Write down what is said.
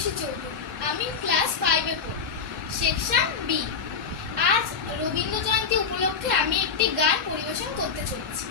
খুশি চৌধুরী। আমি ক্লাস 5 এ পড়ি, সেকশন বি। আজ রবীন্দ্র জয়ন্তী উপলক্ষে আমি একটি গান পরিবেশন করতে চলেছি।